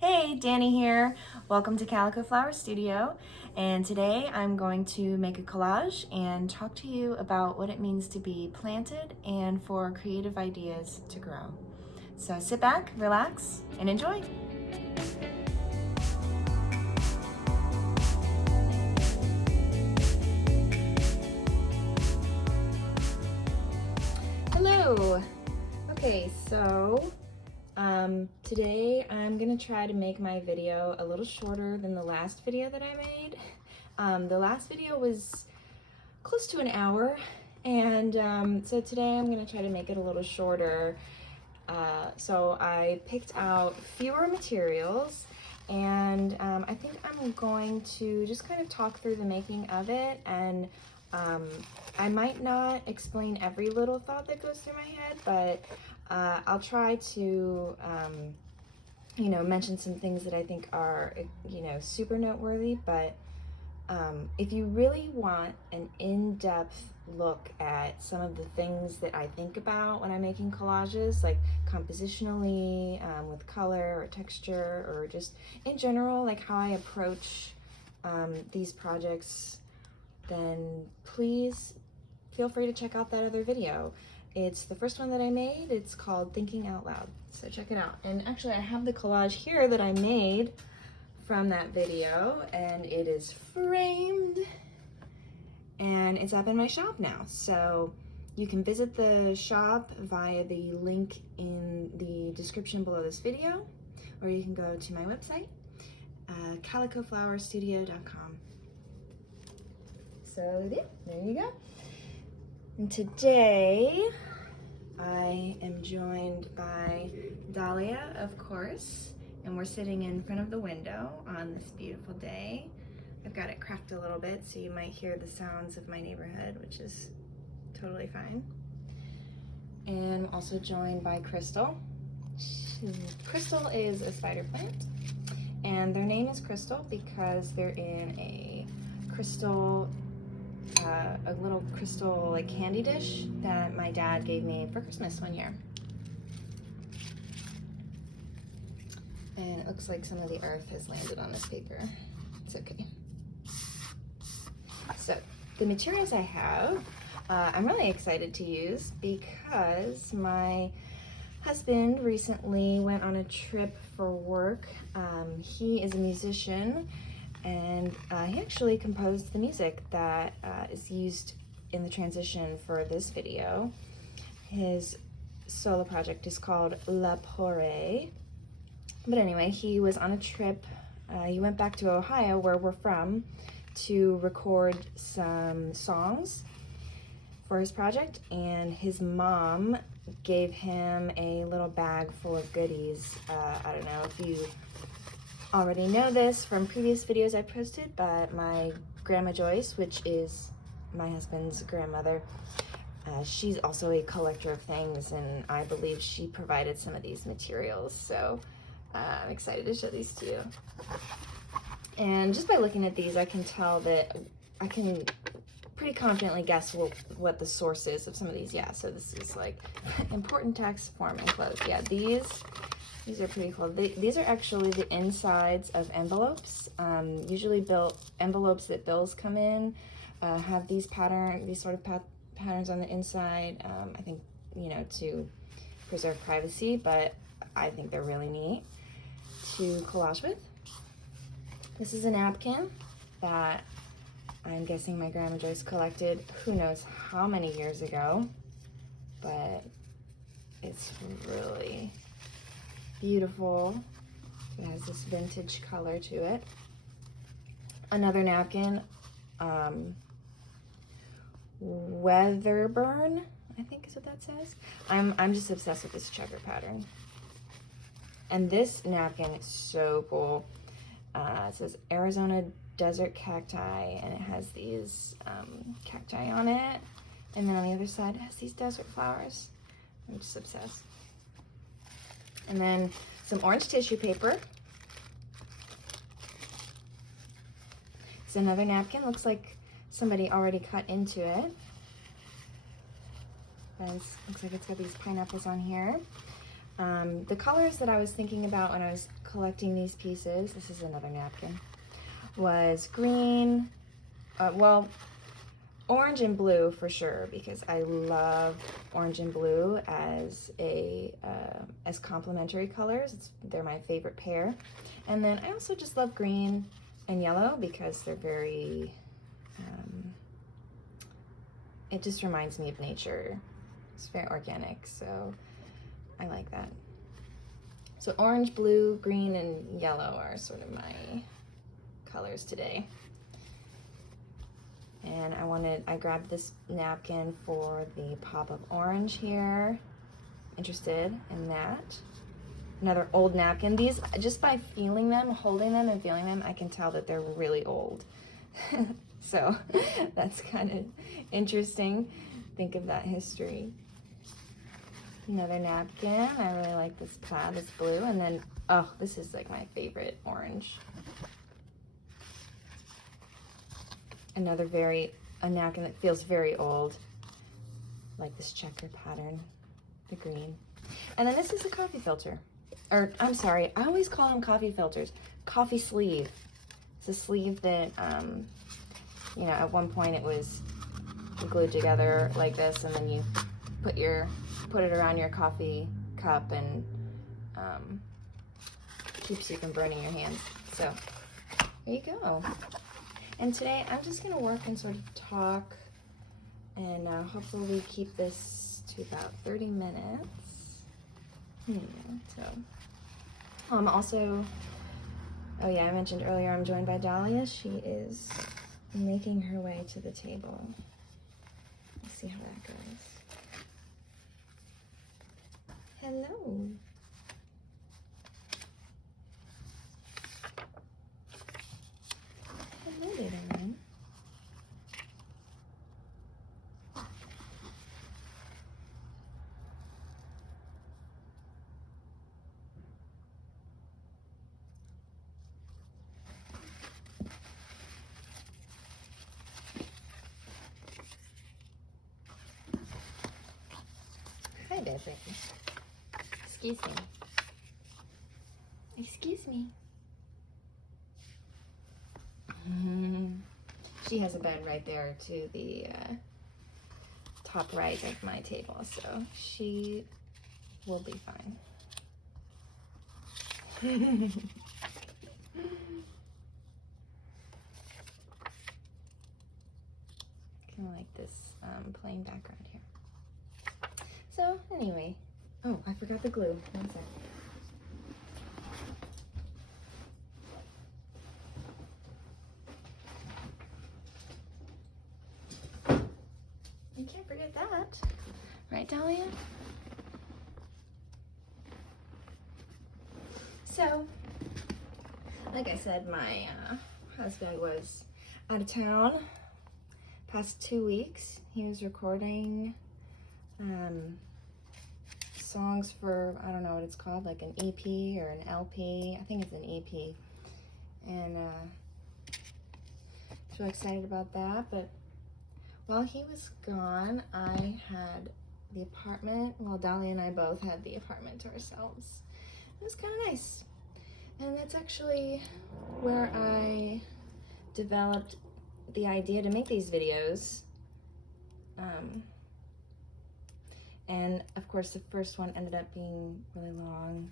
Hey, Dani here. Welcome to Calico Flower Studio. And today I'm going to make a collage and talk to you about what it means to be planted and for creative ideas to grow. So sit back, relax, and enjoy. Hello. Okay, so today I'm gonna try to make my video a little shorter than the last video that I made. The last video was close to an hour, and so today I'm gonna try to make it a little shorter. So I picked out fewer materials, and I think I'm going to just kind of talk through the making of it, and I might not explain every little thought that goes through my head, but I'll try to, mention some things that I think are, super noteworthy. But if you really want an in-depth look at some of the things that I think about when I'm making collages, like compositionally, with color or texture, or just in general, like how I approach these projects, then please feel free to check out that other video. It's the first one that I made. It's called Thinking Out Loud. So check it out. And actually I have the collage here that I made from that video, and it is framed and it's up in my shop now. So you can visit the shop via the link in the description below this video, or you can go to my website, calicoflowerstudio.com. So yeah, there you go. And today I am joined by Dahlia, of course, and we're sitting in front of the window on this beautiful day. I've got it cracked a little bit, so you might hear the sounds of my neighborhood, which is totally fine. And I'm also joined by Crystal. Crystal is a spider plant, and their name is Crystal because they're in a crystal, a little crystal like candy dish that my dad gave me for Christmas one year. And it looks like some of the earth has landed on this paper. It's okay. So the materials I have, I'm really excited to use because my husband recently went on a trip for work. He is a musician, and he actually composed the music that is used in the transition for this video. His solo project is called La Porée. But anyway, he was on a trip. He went back to Ohio, where we're from, to record some songs for his project, and his mom gave him a little bag full of goodies. I don't know if you already know this from previous videos I posted, but my Grandma Joyce, which is my husband's grandmother, she's also a collector of things, and I believe she provided some of these materials. So I'm excited to show these to you. And just by looking at these, I can tell that I can pretty confidently guess what the source is of some of these. Yeah, so this is like important text, form, and clothes. Yeah, these are pretty cool. These are actually the insides of envelopes. Usually envelopes that bills come in have these sort of patterns on the inside. I think, to preserve privacy, but I think they're really neat to collage with. This is a napkin that I'm guessing my Grandma Joyce collected who knows how many years ago, but it's really beautiful. It has this vintage color to it. Another napkin, Weatherburn, I think is what that says. I'm just obsessed with this checker pattern. And this napkin is so cool. It says Arizona Desert Cacti, and it has these cacti on it. And then on the other side, it has these desert flowers. I'm just obsessed. And then some orange tissue paper. It's another napkin. Looks like somebody already cut into it. Looks like it's got these pineapples on here. The colors that I was thinking about when I was collecting these pieces, this is another napkin, was green, well, orange and blue for sure, because I love orange and blue as as complementary colors. They're my favorite pair. And then I also just love green and yellow because they're very, it just reminds me of nature. It's very organic, so I like that. So orange, blue, green, and yellow are sort of my colors today. And I grabbed this napkin for the pop of orange here. Interested in that. Another old napkin. These, just by feeling them, holding them and feeling them, I can tell that they're really old. So that's kind of interesting. Think of that history. Another napkin. I really like this plaid, it's blue. And then, oh, this is like my favorite orange. Another a napkin that feels very old, like this checker pattern, the green. And then this is a coffee filter, or I'm sorry, I always call them coffee filters. Coffee sleeve. It's a sleeve that, you know, at one point it was glued together like this, and then you put it around your coffee cup and keeps you from burning your hands. So there you go. And today I'm just going to work and sort of talk, and hopefully keep this to about 30 minutes. So, also, oh yeah, I mentioned earlier I'm joined by Dahlia. She is making her way to the table. Let's see how that goes. Hello. Hello there, darling. Hi there, baby. Excuse me. Excuse me. She has a bed right there to the top right of my table, so she will be fine. Kind of like this plain background here. So anyway, oh, I forgot the glue. One sec. You can't forget that, right, Dahlia? So, like I said, my husband was out of town past 2 weeks. He was recording songs for, I don't know what it's called, like an EP or an LP. I think it's an EP. And so excited about that. But while he was gone, I had the apartment, well, Dahlia and I both had the apartment to ourselves. It was kind of nice. And that's actually where I developed the idea to make these videos. And of course the first one ended up being really long.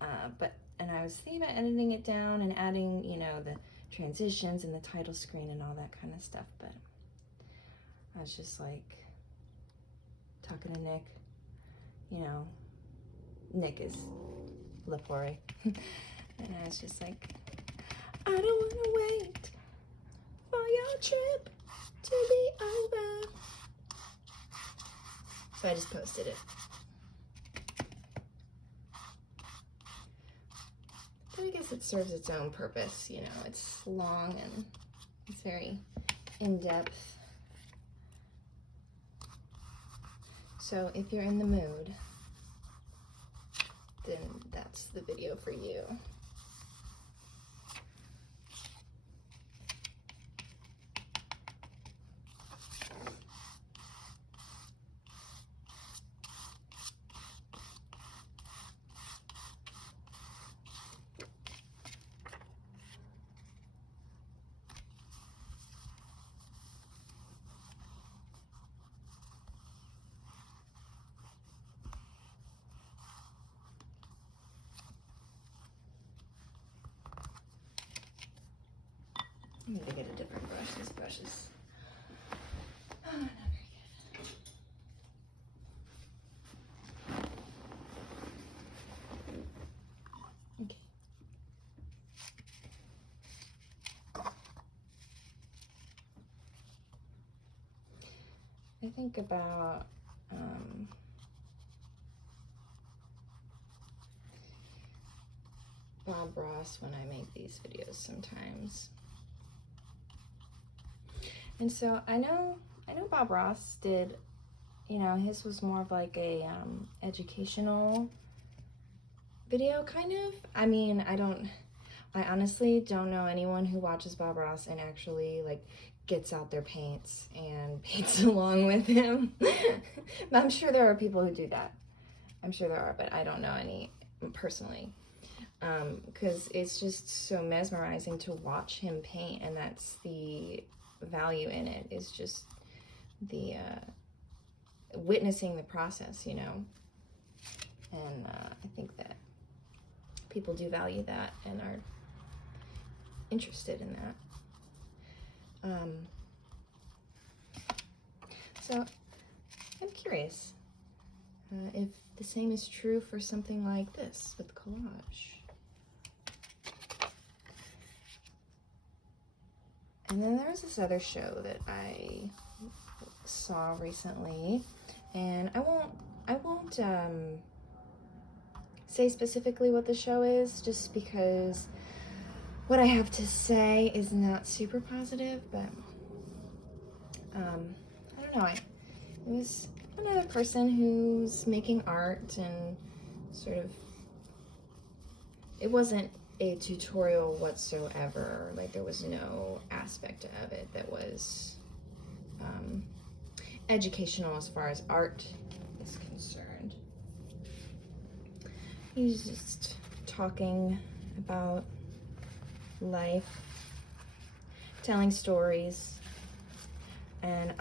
And I was thinking about editing it down and adding, you know, the transitions and the title screen and all that kind of stuff, but I was just like talking to Nick, you know, Nick is LaForey, and I was just like, I don't want to wait for your trip to be over. So I just posted it. But I guess it serves its own purpose, you know, it's long and it's very in-depth. So if you're in the mood, then that's the video for you. I need to get a different brush. This brush is not very good. Okay. I think about Bob Ross when I make these videos sometimes. And so I know Bob Ross did, you know, his was more of like a educational video kind of. I mean, I honestly don't know anyone who watches Bob Ross and actually like gets out their paints and paints along with him. I'm sure there are people who do that. I'm sure there are, but I don't know any personally. Because it's just so mesmerizing to watch him paint, and that's the value in it, is just the witnessing the process, you know. And I think that people do value that and are interested in that. So I'm curious if the same is true for something like this with collage. And then there's this other show that I saw recently, and I won't say specifically what the show is, just because what I have to say is not super positive, but I don't know. It was another person who's making art, and sort of, it wasn't a tutorial whatsoever. Like, there was no aspect of it that was educational as far as art is concerned. He's just talking about life, telling stories, and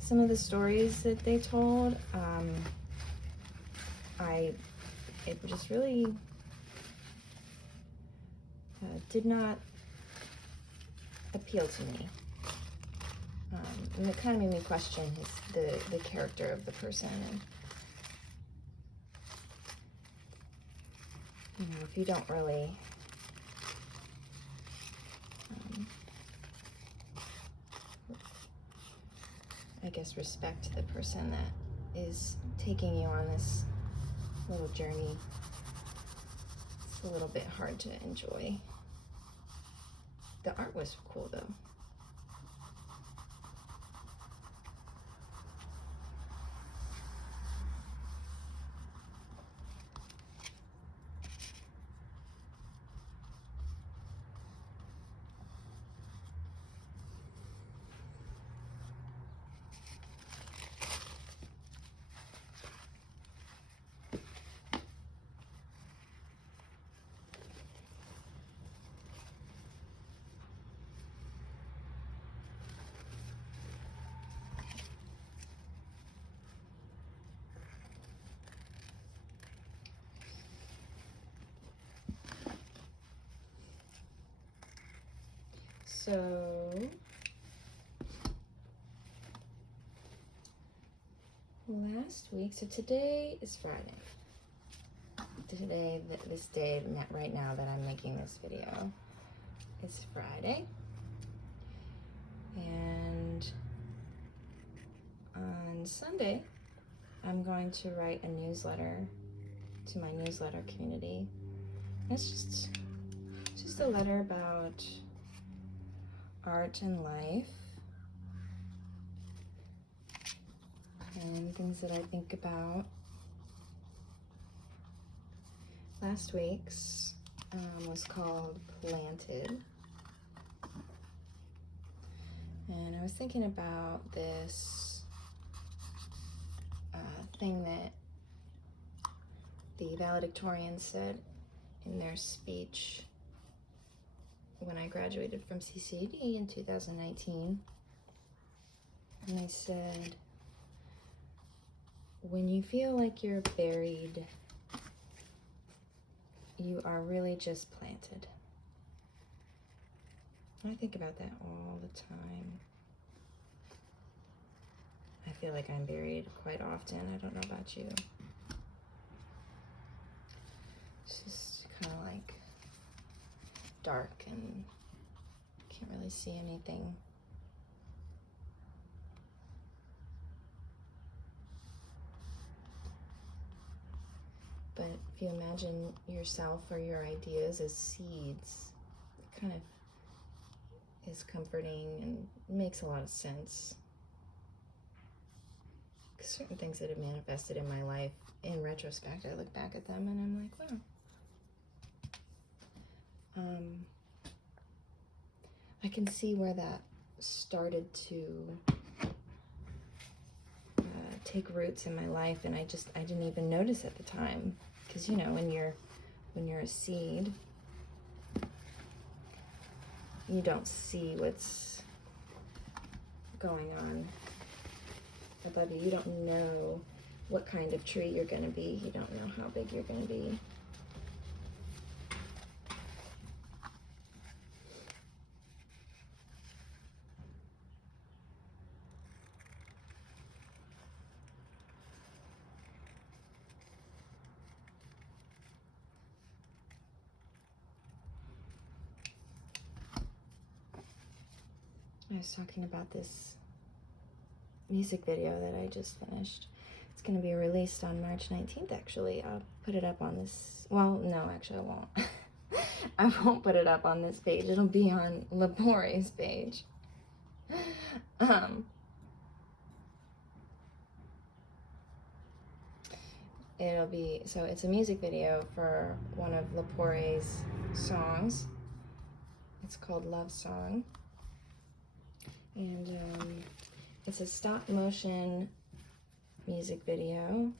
some of the stories that they told, it just really did not appeal to me. And it kind of made me question the character of the person. And, you know, if you don't really I guess respect the person that is taking you on this little journey, it's a little bit hard to enjoy. The art was cool though. So last week, so today is Friday. Today, this day, right now that I'm making this video, it's Friday. And on Sunday, I'm going to write a newsletter to my newsletter community. It's just a letter about art and life, and things that I think about. Last week's was called Planted, and I was thinking about this thing that the valedictorians said in their speech when I graduated from CCD in 2019. And they said, when you feel like you're buried, you are really just planted. I think about that all the time. I feel like I'm buried quite often. I don't know about you. It's just kind of like dark and can't really see anything. But if you imagine yourself or your ideas as seeds, it kind of is comforting and makes a lot of sense. Certain things that have manifested in my life, in retrospect, I look back at them and I'm like, wow. I can see where that started to take roots in my life, and I didn't even notice at the time, because you know, when you're a seed, you don't see what's going on above you. You don't know what kind of tree you're going to be. You don't know how big you're going to be. I was talking about this music video that I just finished. It's going to be released on March 19th, actually. I'll put it up on this. Well, no, actually, I won't. I won't put it up on this page. It'll be on Lapore's page. It'll be, so it's a music video for one of Lapore's songs. It's called Love Song. And it's a stop motion music video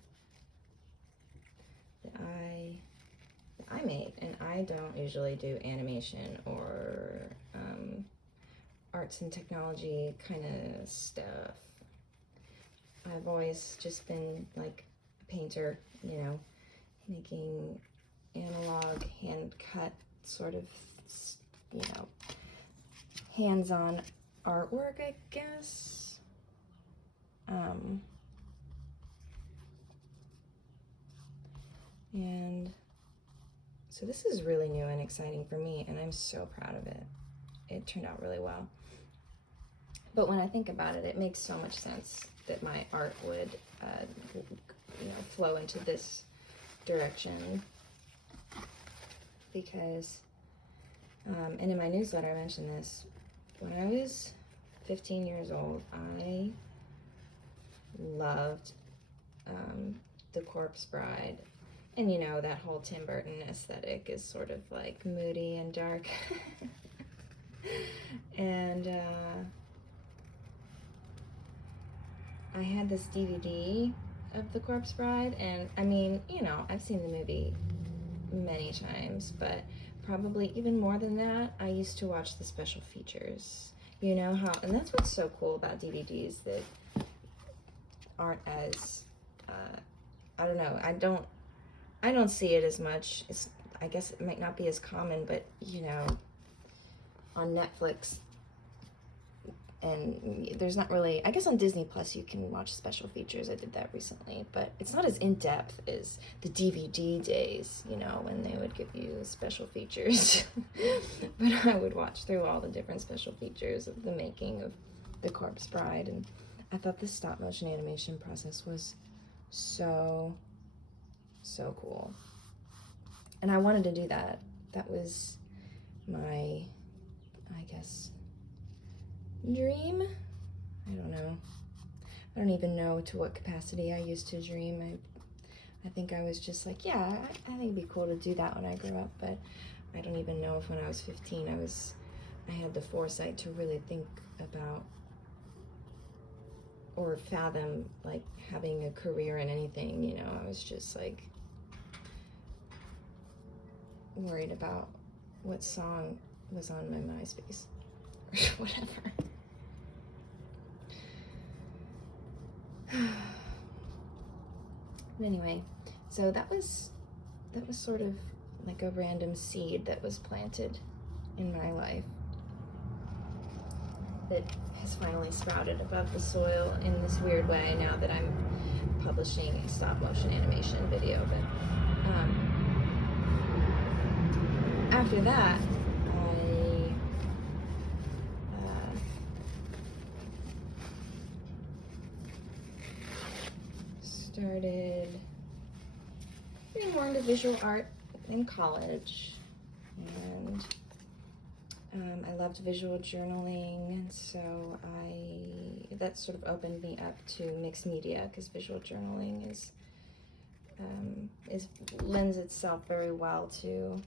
that I made, and I don't usually do animation or arts and technology kind of stuff. I've always just been like a painter, you know, making analog, hand cut sort of, you know, hands-on artwork, I guess. And so this is really new and exciting for me, and I'm so proud of it. It turned out really well. But when I think about it, it makes so much sense that my art would, you know, flow into this direction, because, and in my newsletter I mentioned this, when I was 15 years old, I loved The Corpse Bride. And you know, that whole Tim Burton aesthetic is sort of like moody and dark. And I had this DVD of The Corpse Bride, and I mean, you know, I've seen the movie many times, but probably even more than that, I used to watch the special features. You know how, and that's what's so cool about DVDs that aren't as, I don't know, I don't see it as much. I guess it might not be as common, but you know, on Netflix, and there's not really, I guess on Disney Plus you can watch special features. I did that recently, but it's not as in-depth as the DVD days, you know, when they would give you special features. But I would watch through all the different special features of the making of The Corpse Bride, and I thought this stop motion animation process was so cool. And I wanted to do that. That was my, I guess, dream. I don't know. I don't even know to what capacity I used to dream. I think I was just like, yeah, I think it'd be cool to do that when I grow up, but I don't even know if when I was 15 I had the foresight to really think about or fathom like having a career in anything, you know. I was just like worried about what song was on my MySpace or whatever. Anyway, so that was sort of like a random seed that was planted in my life. that has finally sprouted above the soil in this weird way now that I'm publishing a stop motion animation video. But after that, I started getting more into visual art in college, and I loved visual journaling, and so that sort of opened me up to mixed media, because visual journaling lends itself very well to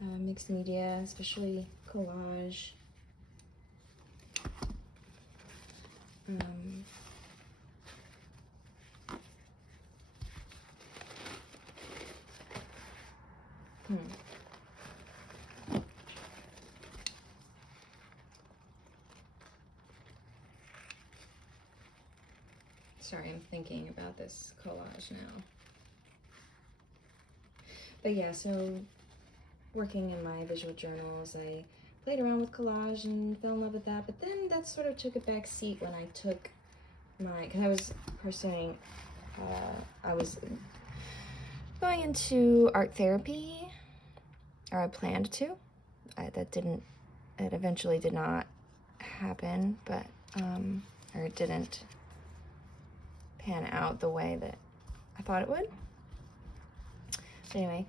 mixed media, especially collage. Sorry, I'm thinking about this collage now. But yeah, so working in my visual journals, I played around with collage and fell in love with that, but then that sort of took a back seat when I took because I was pursuing, I was going into art therapy, or I planned to. It eventually did not happen, but, or it didn't pan out the way that I thought it would. But anyway,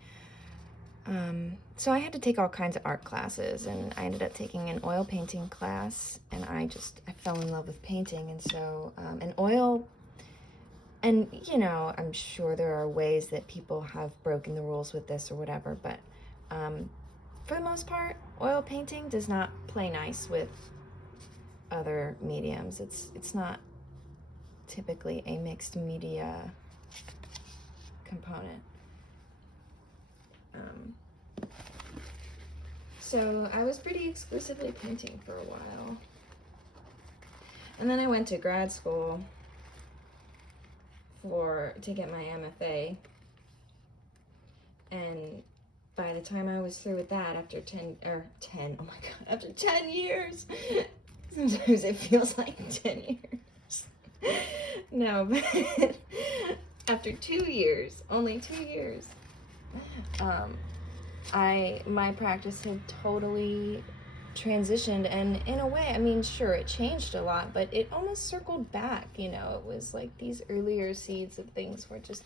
so I had to take all kinds of art classes, and I ended up taking an oil painting class, and I fell in love with painting. And so, and oil, and you know, I'm sure there are ways that people have broken the rules with this or whatever, but for the most part, oil painting does not play nice with other mediums. It's not typically a mixed media component. So I was pretty exclusively painting for a while. And then I went to grad school to get my MFA. And by the time I was through with that, after 10, oh my God, after 10 years, sometimes it feels like 10 years. No, but after 2 years, only 2 years, my practice had totally transitioned, and in a way, I mean, sure, it changed a lot, but it almost circled back, you know. It was like these earlier seeds of things were just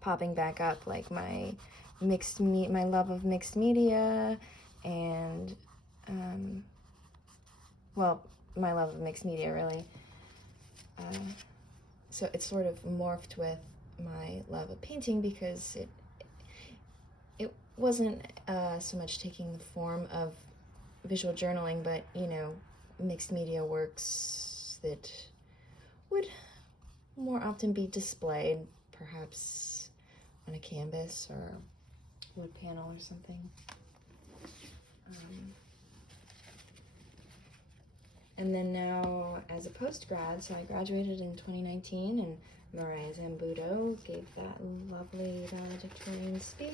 popping back up, like my love of mixed media, and well, my love of mixed media, really. So it sort of morphed with my love of painting, because it wasn't so much taking the form of visual journaling, but, you know, mixed media works that would more often be displayed, perhaps on a canvas or wood panel or something. And then now, as a post-grad, so I graduated in 2019, and Mariah Zambudo gave that lovely valedictorian speech.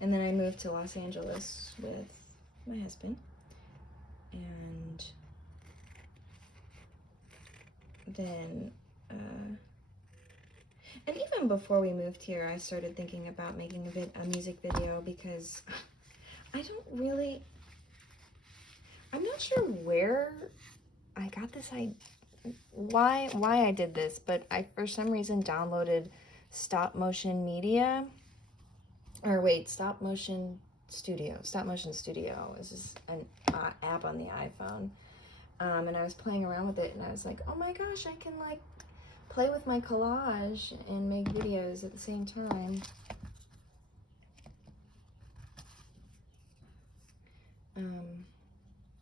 And then I moved to Los Angeles with my husband, and then, and even before we moved here, I started thinking about making a music video, because I'm not sure where I got this idea, why I did this, but I, for some reason, downloaded Stop Motion Studio. Stop Motion Studio is just an app on the iPhone. And I was playing around with it, and I was like, oh my gosh, I can like play with my collage and make videos at the same time.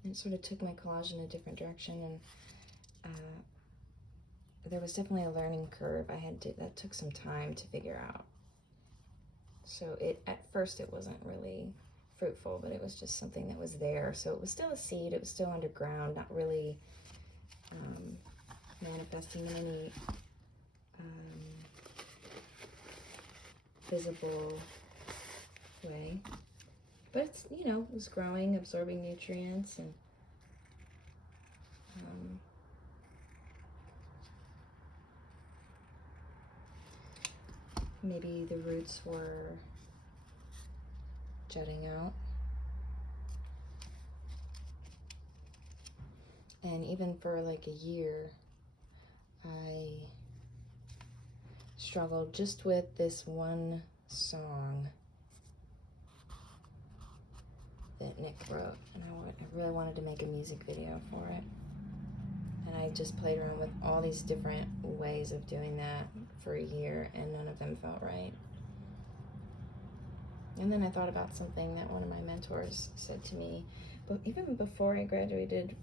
And it sort of took my collage in a different direction, and there was definitely a learning curve that took some time to figure out. So at first it wasn't really fruitful, but it was just something that was there. So it was still a seed, it was still underground, not really manifesting in any visible way. way. But it's, you know, it was growing, absorbing nutrients, and maybe the roots were jutting out. And even for like a year, I struggled just with this one song that Nick wrote, and I really wanted to make a music video for it. And I just played around with all these different ways of doing that for a year, and none of them felt right. And then I thought about something that one of my mentors said to me, but even before I graduated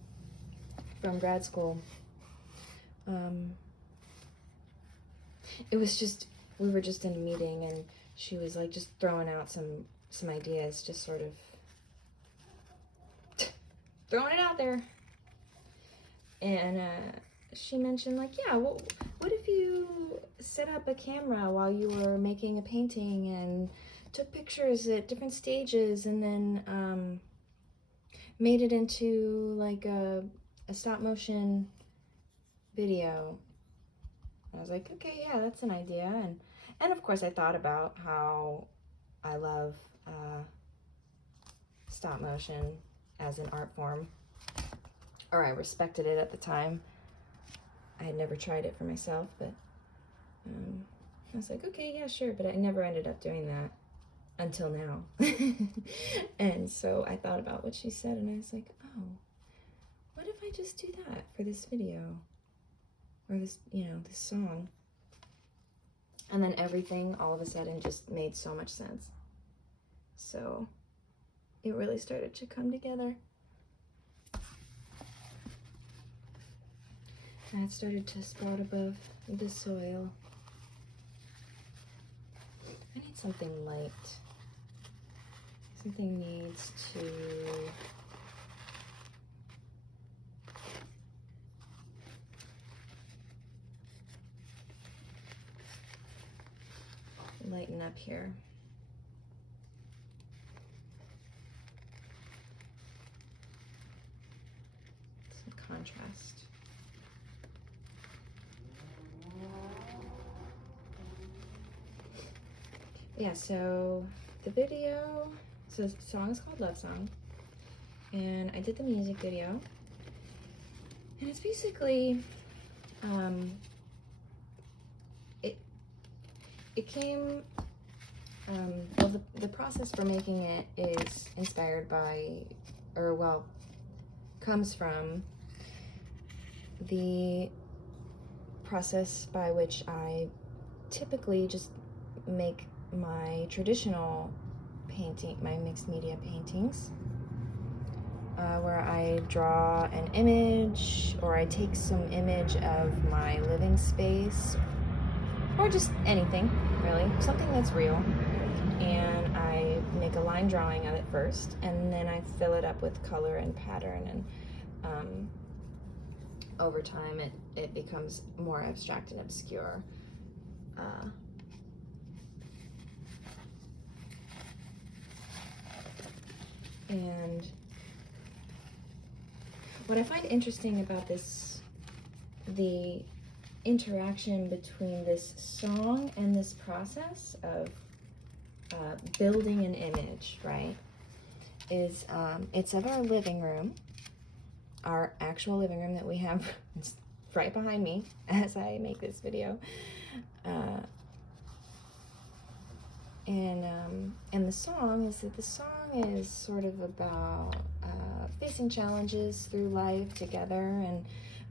from grad school. It was just, we were just in a meeting, and she was like just throwing out some ideas, just sort of throwing it out there. And she mentioned like, yeah, well, what if you set up a camera while you were making a painting and took pictures at different stages, and then made it into like a stop motion video. I was like, okay, yeah, that's an idea. And of course I thought about how I love stop motion as an art form, or I respected it at the time. I had never tried it for myself, but I was like, okay, yeah, sure, but I never ended up doing that until now. And so I thought about what she said, and I was like, oh, what if I just do that for this video, or this, you know, this song? And then everything all of a sudden just made so much sense. So it really started to come together. And it started to sprout above the soil. I need something light. Something needs to lighten up here. Some contrast. Yeah, so the video, so the song is called Love Song, and I did the music video, and it's basically, it came, well, the process for making it is inspired by, or well, comes from the process by which I typically just make my traditional painting, my mixed media paintings, where I draw an image, or I take some image of my living space, or just anything, really, something that's real, and I make a line drawing of it first, and then I fill it up with color and pattern, and over time it becomes more abstract and obscure. And what I find interesting about this, the interaction between this song and this process of building an image, right, is it's of our living room, our actual living room that we have right behind me as I make this video. And the song is that the song is sort of about facing challenges through life together,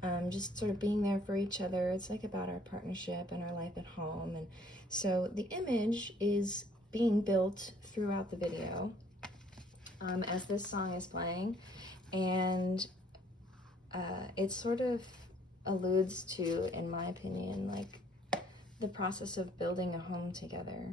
and just sort of being there for each other. It's like about our partnership and our life at home. And so the image is being built throughout the video as this song is playing, and it sort of alludes to, in my opinion, like the process of building a home together.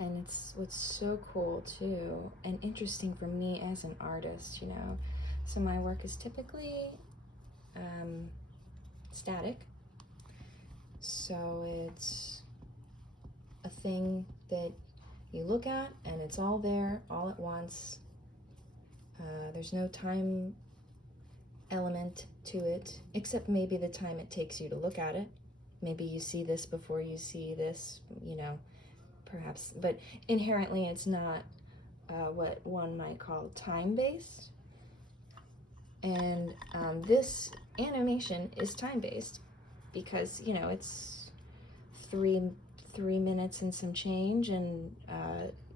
And it's what's so cool too, and interesting for me as an artist, you know. So my work is typically static. So it's a thing that you look at and it's all there all at once. There's no time element to it, except maybe the time it takes you to look at it. Maybe you see this before you see this, you know, perhaps, but inherently it's not what one might call time-based. And this animation is time-based because, you know, it's three minutes and some change, and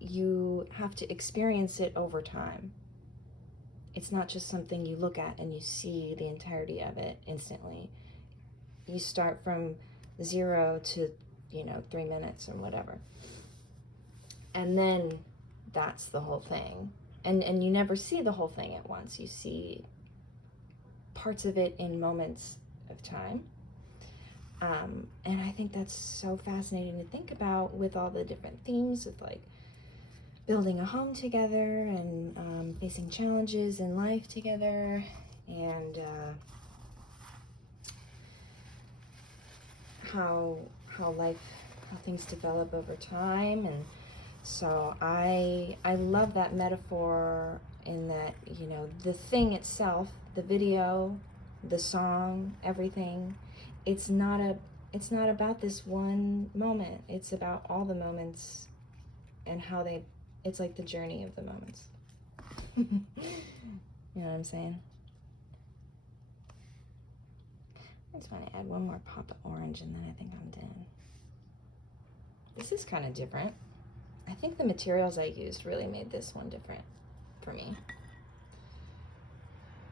you have to experience it over time. It's not just something you look at and you see the entirety of it instantly. You start from 0 to, you know, 3 minutes or whatever. And then that's the whole thing. And you never see the whole thing at once. You see parts of it in moments of time. And I think that's so fascinating to think about with all the different themes of like building a home together and facing challenges in life together, and how things develop over time. And so I love that metaphor in that, you know, the thing itself, the video, the song, everything, it's not about this one moment. It's about all the moments and how it's like the journey of the moments. You know what I'm saying? I just want to add one more pop of orange and then I think I'm done. This is kind of different. I think the materials I used really made this one different for me.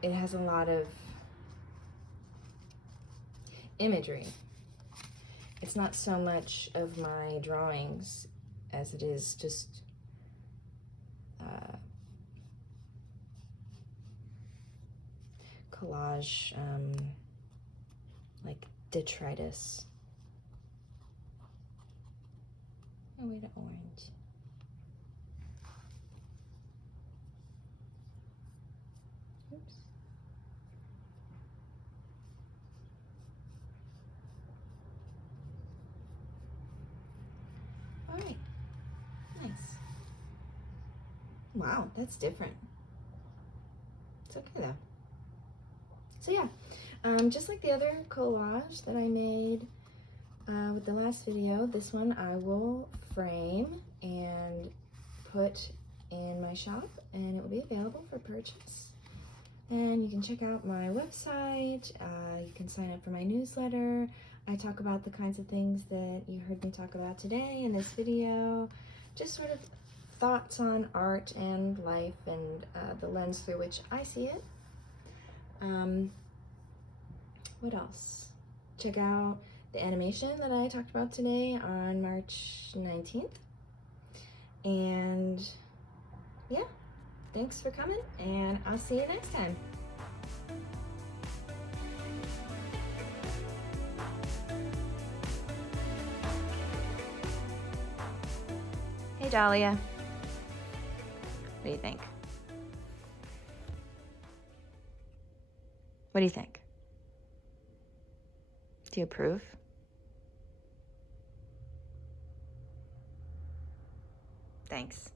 It has a lot of imagery. It's not so much of my drawings as it is just collage, like detritus. Oh, wait, orange. Oops. All right, nice. Wow, that's different. It's okay though. So yeah, just like the other collage that I made with the last video, this one I will frame and put in my shop, and it will be available for purchase. And you can check out my website, you can sign up for my newsletter. I talk about the kinds of things that you heard me talk about today in this video, just sort of thoughts on art and life and the lens through which I see it. What else? Check out the animation that I talked about today on March 19th. And yeah, thanks for coming, and I'll see you next time. Hey Dahlia, what do you think? What do you think? Do you approve? Thanks.